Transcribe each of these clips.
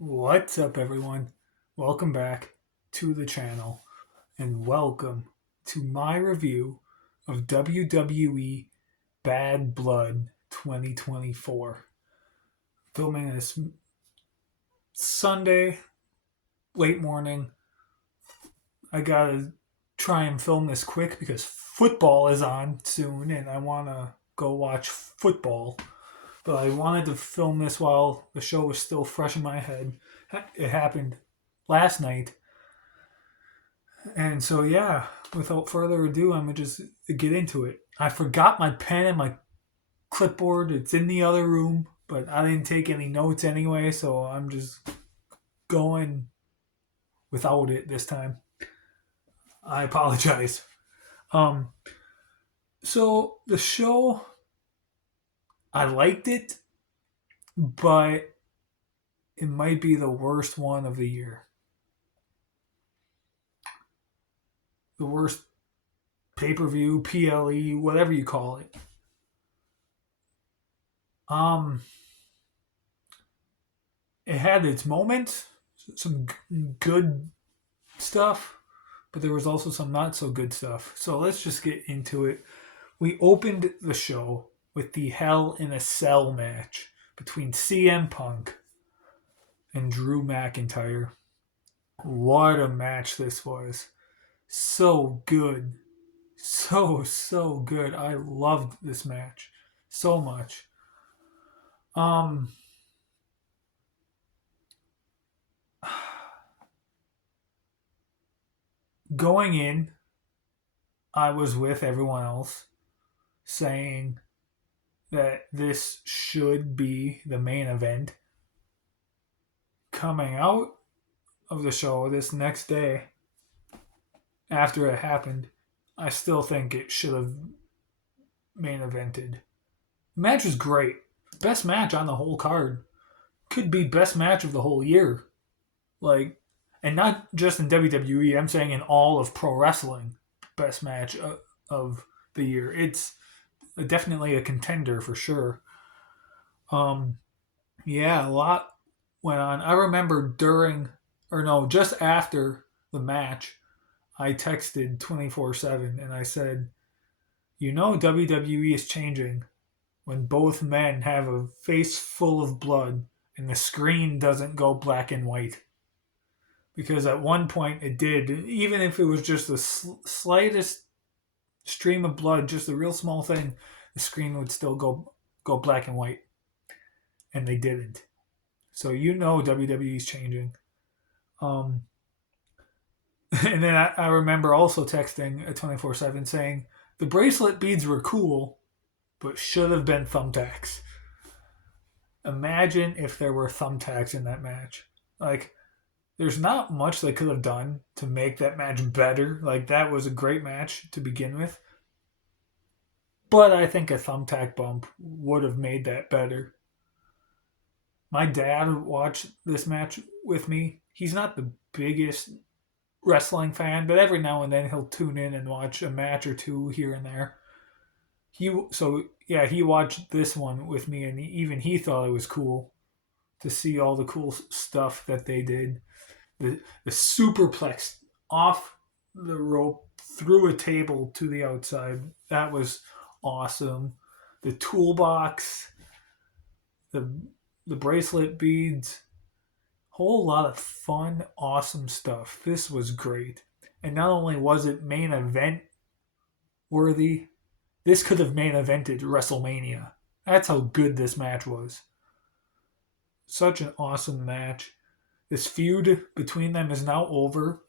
What's up, everyone? Welcome back to the channel and welcome to my review of WWE Bad Blood 2024. Filming this Sunday, late morning. I gotta try and film this quick because football is on soon and I wanna go watch football. But I wanted to film this while the show was still fresh in my head. It happened last night. And so, yeah, without further ado, I'm going to just get into it. I forgot my pen and my clipboard. It's in the other room, but I didn't take any notes anyway, so I'm just going without it this time. I apologize. Um, so the show, I liked it, but it might be the worst one of the year. The worst pay per view, PLE, whatever you call it. Um, it had its moments, some good stuff, but there was also some not so good stuff. So let's just get into it. We opened the show with the Hell in a Cell match between CM Punk and Drew McIntyre. What a match this was. So good. So good. I loved this match so much. Um Going in, I was with everyone else saying that this should be the main event. Coming out of the show this next day, after it happened, I still think it should have main evented. The match was great. Best match on the whole card. Could be best match of the whole year. Like, and not just in WWE, I'm saying in all of pro wrestling, best match of the year. It's definitely a contender for sure. Yeah, a lot went on. I remember just after the match, I texted 24/7 and I said, WWE is changing when both men have a face full of blood and the screen doesn't go black and white. Because at one point it did, even if it was just the slightest stream of blood, just a real small thing, the screen would still go black and white, and they didn't. So WWE is changing. Um, and then I remember also texting at 24/7 saying the bracelet beads were cool, but should have been thumbtacks. Imagine if there were thumbtacks in that match. Like, there's not much they could have done to make that match better. Like, that was a great match to begin with. But I think a thumbtack bump would have made that better. My dad watched this match with me. He's not the biggest wrestling fan, but every now and then he'll tune in and watch a match or two here and there. He watched this one with me, and even he thought it was cool to see all the cool stuff that they did. The superplex off the rope through a table to the outside. That was awesome. The toolbox, the the bracelet beads, whole lot of fun, awesome stuff. This was great. And not only was it main event worthy, this could have main evented WrestleMania. That's how good this match was. Such an awesome match. This feud between them is now over.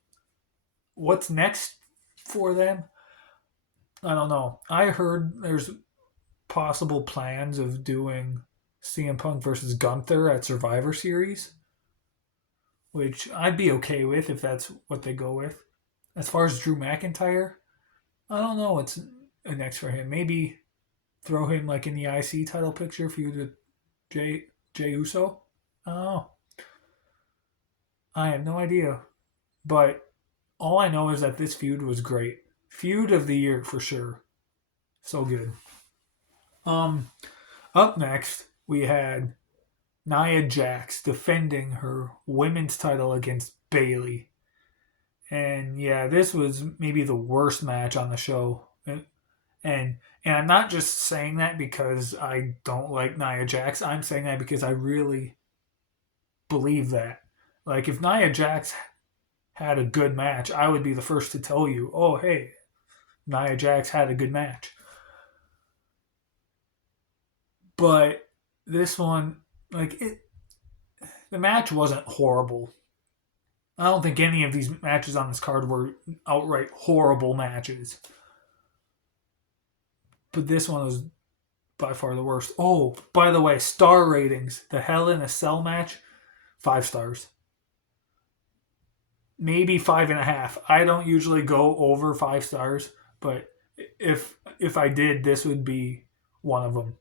What's next for them? I don't know. I heard there's possible plans of doing CM Punk versus Gunther at Survivor Series, which I'd be okay with if that's what they go with. As far as Drew McIntyre, I don't know what's next for him. Maybe throw him like in the IC title picture, feud with Jey Uso. I don't know. I have no idea. But all I know is that this feud was great. Feud of the year for sure. So good. Up next we had Nia Jax defending her women's title against Bayley. And yeah, this was maybe the worst match on the show. And I'm not just saying that because I don't like Nia Jax. I'm saying that because I really believe that. Like if Nia Jax had a good match, I would be the first to tell you, "Oh, hey, Nia Jax had a good match." But this one, the match wasn't horrible. I don't think any of these matches on this card were outright horrible matches. But this one was by far the worst. Oh, by the way, star ratings. The Hell in a Cell match, 5 stars. Maybe 5.5. I don't usually go over 5 stars, but if I did, this would be one of them.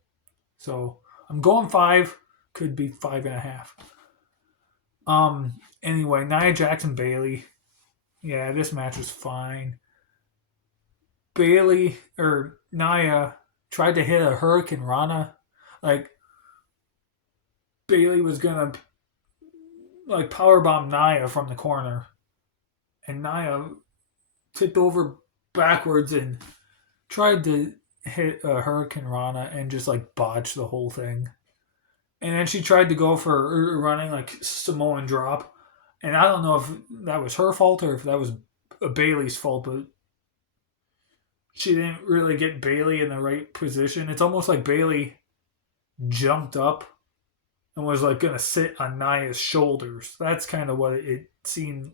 So I'm going 5. Could be 5.5. Anyway, Nia Jax and Bayley. Yeah, this match was fine. Bayley or Nia tried to hit a Hurricane Rana. Like Bayley was gonna powerbomb Nia from the corner, and Nia tipped over backwards and tried to hit a Hurricane Rana and just botched the whole thing. And then she tried to go for running Samoan drop, and I don't know if that was her fault or if that was Bayley's fault, but she didn't really get Bayley in the right position. It's almost like Bayley jumped up and was gonna sit on Nia's shoulders. That's kind of what it seemed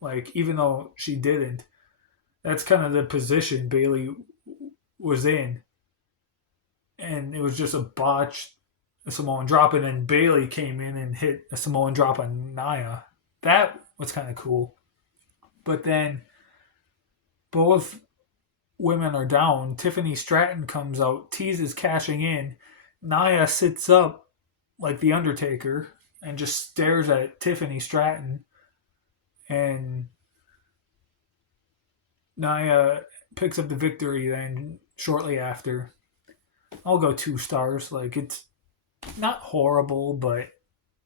like, even though she didn't. That's kind of the position Bayley was in, and it was just a botched Samoan drop, and then Bayley came in and hit a Samoan drop on Nia. That was kind of cool. But then both women are down. Tiffany Stratton comes out, teases cashing in. Nia sits up like the Undertaker and just stares at Tiffany Stratton. And Nia picks up the victory then shortly after. I'll go 2 stars. It's not horrible, but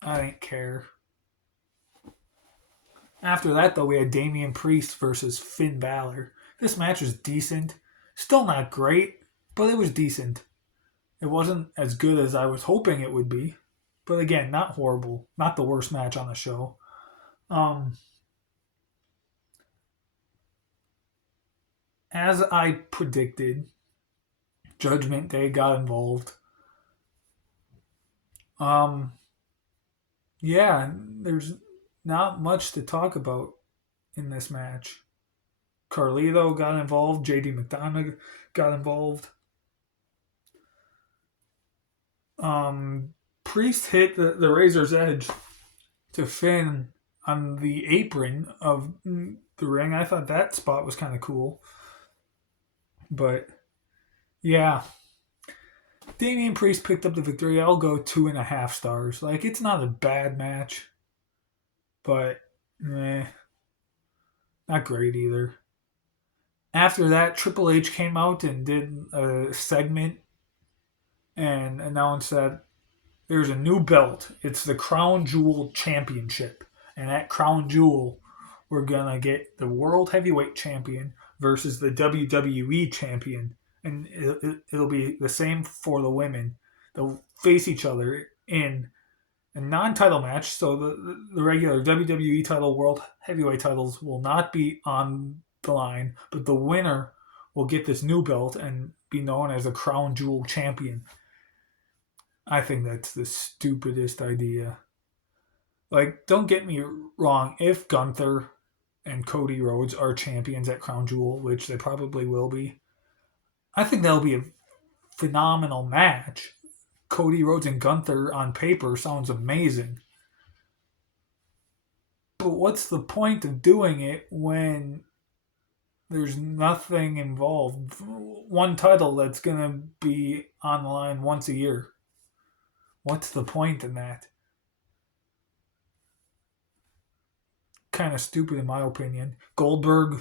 I didn't care. After that, though, we had Damian Priest versus Finn Balor. This match was decent. Still not great, but it was decent. It wasn't as good as I was hoping it would be. But again, not horrible. Not the worst match on the show. As I predicted, Judgment Day got involved. Yeah, there's not much to talk about in this match. Carlito got involved. JD McDonough got involved. Priest hit the Razor's Edge to Finn on the apron of the ring. I thought that spot was kind of cool. But, yeah. Damian Priest picked up the victory. I'll go 2.5 stars. It's not a bad match. But, not great either. After that, Triple H came out and did a segment and announced that there's a new belt. It's the Crown Jewel Championship. And at Crown Jewel, we're going to get the World Heavyweight Champion versus the WWE Champion. And it'll be the same for the women. They'll face each other in a non-title match. So the regular WWE title, World Heavyweight titles will not be on the line, but the winner will get this new belt and be known as a Crown Jewel Champion. I think that's the stupidest idea. Don't get me wrong, if Gunther and Cody Rhodes are champions at Crown Jewel, which they probably will be, I think that'll be a phenomenal match. Cody Rhodes and Gunther on paper sounds amazing. But what's the point of doing it when there's nothing involved? One title that's going to be on the line once a year. What's the point in that? Kind of stupid in my opinion. Goldberg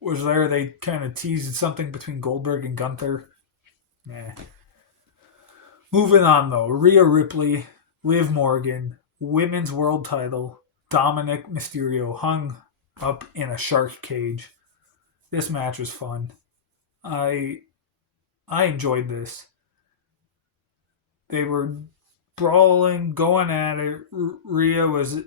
was there. They kind of teased something between Goldberg and Gunther. Moving on though. Rhea Ripley Liv Morgan, women's world title. Dominic Mysterio hung up in a shark cage. This match was fun. I I enjoyed this. They were brawling, going at it. Rhea was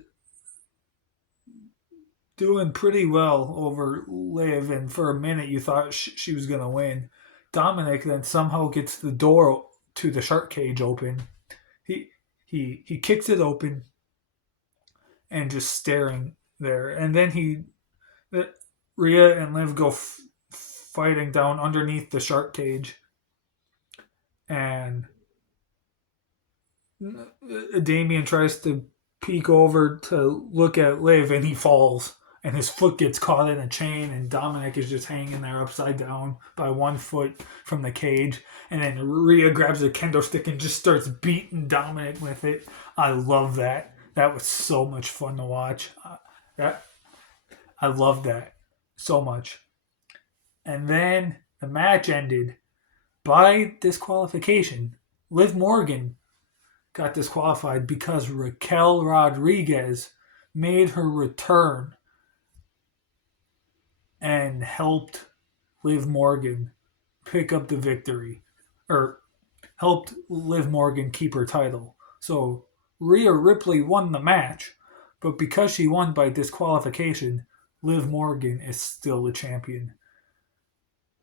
doing pretty well over Liv, and for a minute you thought she was going to win. Dominic then somehow gets the door to the shark cage open. He he kicks it open and just staring there, and then Rhea and Liv go fighting down underneath the shark cage, and Damien tries to peek over to look at Liv, and he falls, and his foot gets caught in a chain, and Dominic is just hanging there upside down by 1 foot from the cage, and then Rhea grabs a kendo stick and just starts beating Dominic with it. I love that. That was so much fun to watch. I loved that so much. And then the match ended by disqualification. Liv Morgan got disqualified because Raquel Rodriguez made her return and helped Liv Morgan pick up the victory, or helped Liv Morgan keep her title. So Rhea Ripley won the match, but because she won by disqualification, Liv Morgan is still the champion.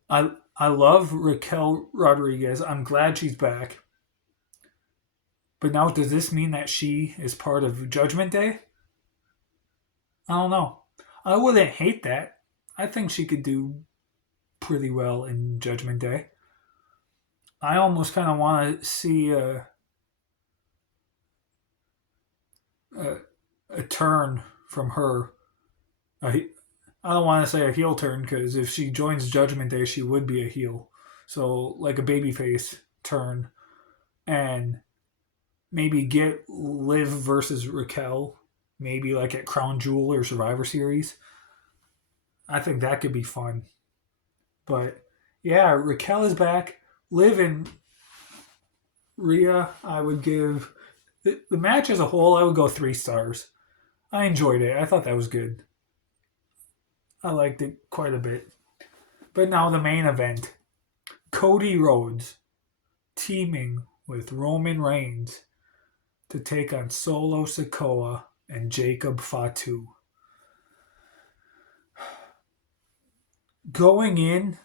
I love Raquel Rodriguez. I'm glad she's back. But now, does this mean that she is part of Judgment Day? I don't know. I wouldn't hate that. I think she could do pretty well in Judgment Day. I almost kind of want to see a turn from her. I don't want to say a heel turn, because if she joins Judgment Day, she would be a heel. So, like a babyface turn. And maybe get Liv versus Raquel, maybe like at Crown Jewel or Survivor Series. I think that could be fun. But yeah, Raquel is back. Liv and Rhea, I would give the match as a whole, I would go 3 stars. I enjoyed it. I thought that was good. I liked it quite a bit. But now the main event. Cody Rhodes teaming with Roman Reigns to take on Solo Sikoa and Jacob Fatu. Going in,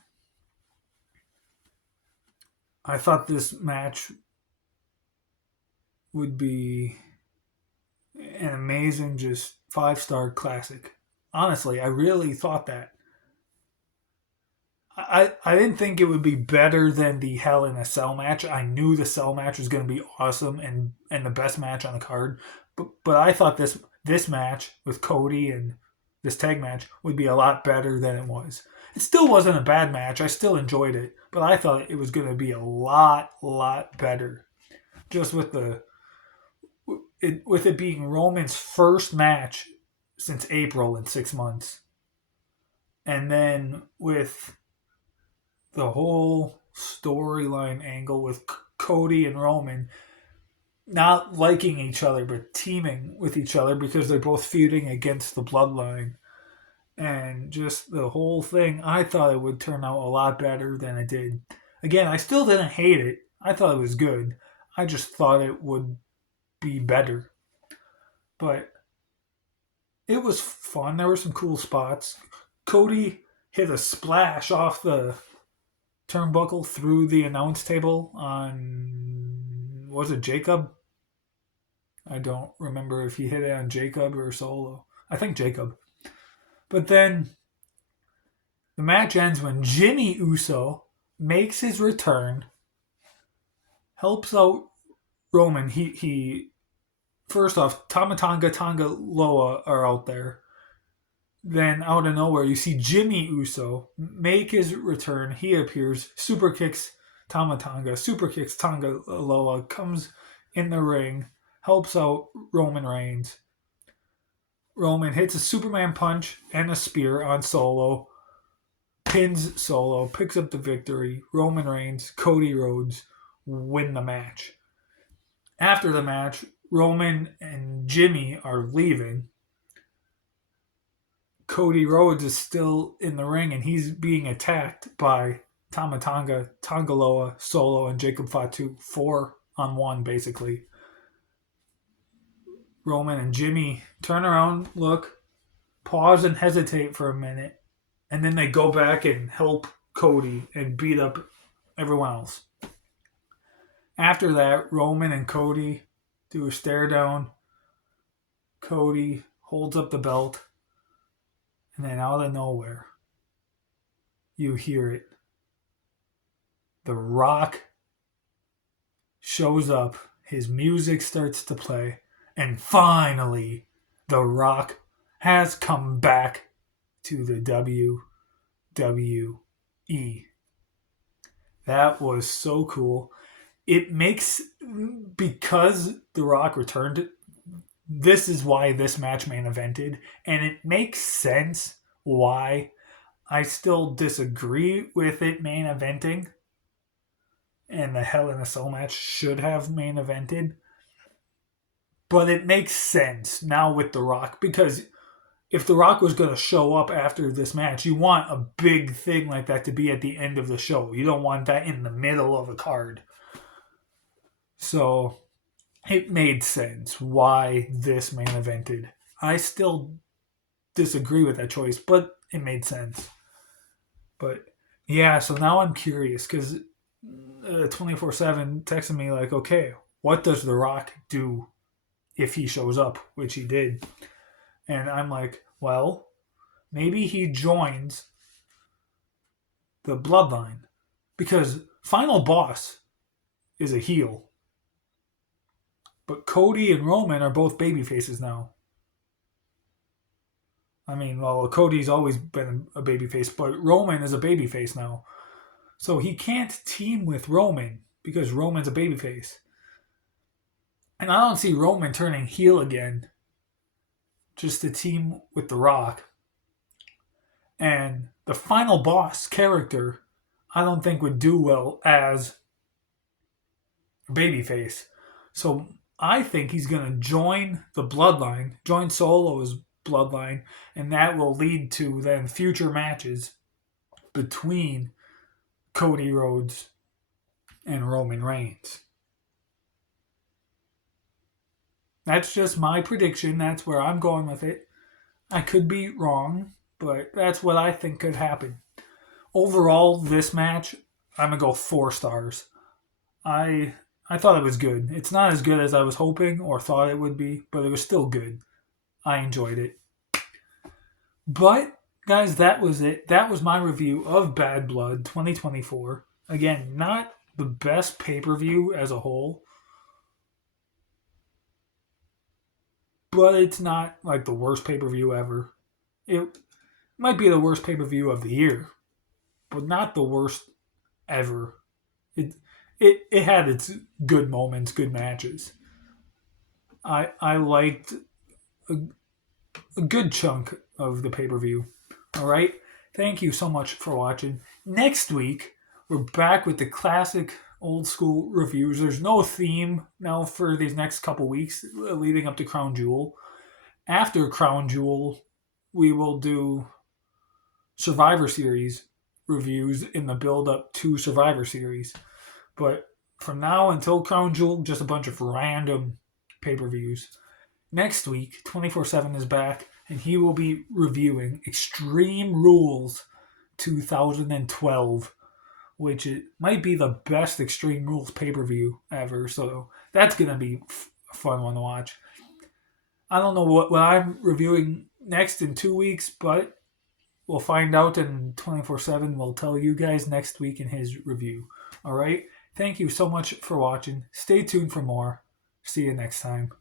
I thought this match would be an amazing, just 5-star classic. Honestly, I really thought that. I didn't think it would be better than the Hell in a Cell match. I knew the Cell match was going to be awesome and the best match on the card. But I thought this match with Cody and this tag match would be a lot better than it was. It still wasn't a bad match. I still enjoyed it. But I thought it was going to be a lot better. Just with it being Roman's first match since April in 6 months. And then with the whole storyline angle with Cody and Roman not liking each other but teaming with each other because they're both feuding against the bloodline. And just the whole thing, I thought it would turn out a lot better than it did. Again, I still didn't hate it. I thought it was good. I just thought it would be better. But it was fun. There were some cool spots. Cody hit a splash off the turnbuckle through the announce table on, was it Jacob? I don't remember if he hit it on Jacob or Solo. I think Jacob. But then the match ends when Jimmy Uso makes his return, helps out Roman. He first off, Tama Tonga Loa are out there. Then out of nowhere, you see Jimmy Uso make his return. He appears, super kicks Tama Tonga, super kicks Tonga Loa, comes in the ring, helps out Roman Reigns. Roman hits a Superman punch and a spear on Solo, pins Solo, picks up the victory. Roman Reigns, Cody Rhodes win the match. After the match, Roman and Jimmy are leaving. Cody Rhodes is still in the ring and he's being attacked by Tama Tonga, Tongaloa, Solo, and Jacob Fatu. 4-on-1, basically. Roman and Jimmy turn around, look, pause, and hesitate for a minute, and then they go back and help Cody and beat up everyone else. After that, Roman and Cody do a stare down. Cody holds up the belt, and then out of nowhere, you hear it. The Rock shows up, his music starts to play, and finally, The Rock has come back to the WWE. That was so cool. It makes, because The Rock returned, this is why this match main evented, and it makes sense why I still disagree with it main eventing, and the Hell in a Cell match should have main evented. But it makes sense now with The Rock, because if The Rock was going to show up after this match, you want a big thing like that to be at the end of the show. You don't want that in the middle of a card. So it made sense why this main evented. I still disagree with that choice, but it made sense. But yeah, so now I'm curious because 24/7 texted me like, okay, what does The Rock do if he shows up, which he did? And I'm like, well, maybe he joins the Bloodline because Final Boss is a heel. But Cody and Roman are both babyfaces now. I mean, well, Cody's always been a babyface, but Roman is a babyface now. So he can't team with Roman because Roman's a babyface. And I don't see Roman turning heel again just to team with The Rock. And the Final Boss character, I don't think would do well as a babyface. So I think he's going to join the Bloodline, join Solo's Bloodline, and that will lead to then future matches between Cody Rhodes and Roman Reigns. That's just my prediction. That's where I'm going with it. I could be wrong, but that's what I think could happen. Overall, this match, I'm going to go 4 stars. I thought it was good. It's not as good as I was hoping or thought it would be, but it was still good. I enjoyed it. But, guys, that was it. That was my review of Bad Blood 2024. Again, not the best pay-per-view as a whole, but it's not like the worst pay-per-view ever. It might be the worst pay-per-view of the year, but not the worst ever. It had its good moments, good matches. I liked a good chunk of the pay-per-view. All right? Thank you so much for watching. Next week, we're back with the classic old school reviews. There's no theme now for these next couple weeks leading up to Crown Jewel. After Crown Jewel, we will do Survivor Series reviews in the build-up to Survivor Series. But from now until Crown Jewel, just a bunch of random pay-per-views. Next week, 24/7 is back, and he will be reviewing Extreme Rules 2012, which it might be the best Extreme Rules pay-per-view ever. So that's going to be a fun one to watch. I don't know what I'm reviewing next in 2 weeks, but we'll find out, and 24/7 will tell you guys next week in his review. All right? Thank you so much for watching. Stay tuned for more. See you next time.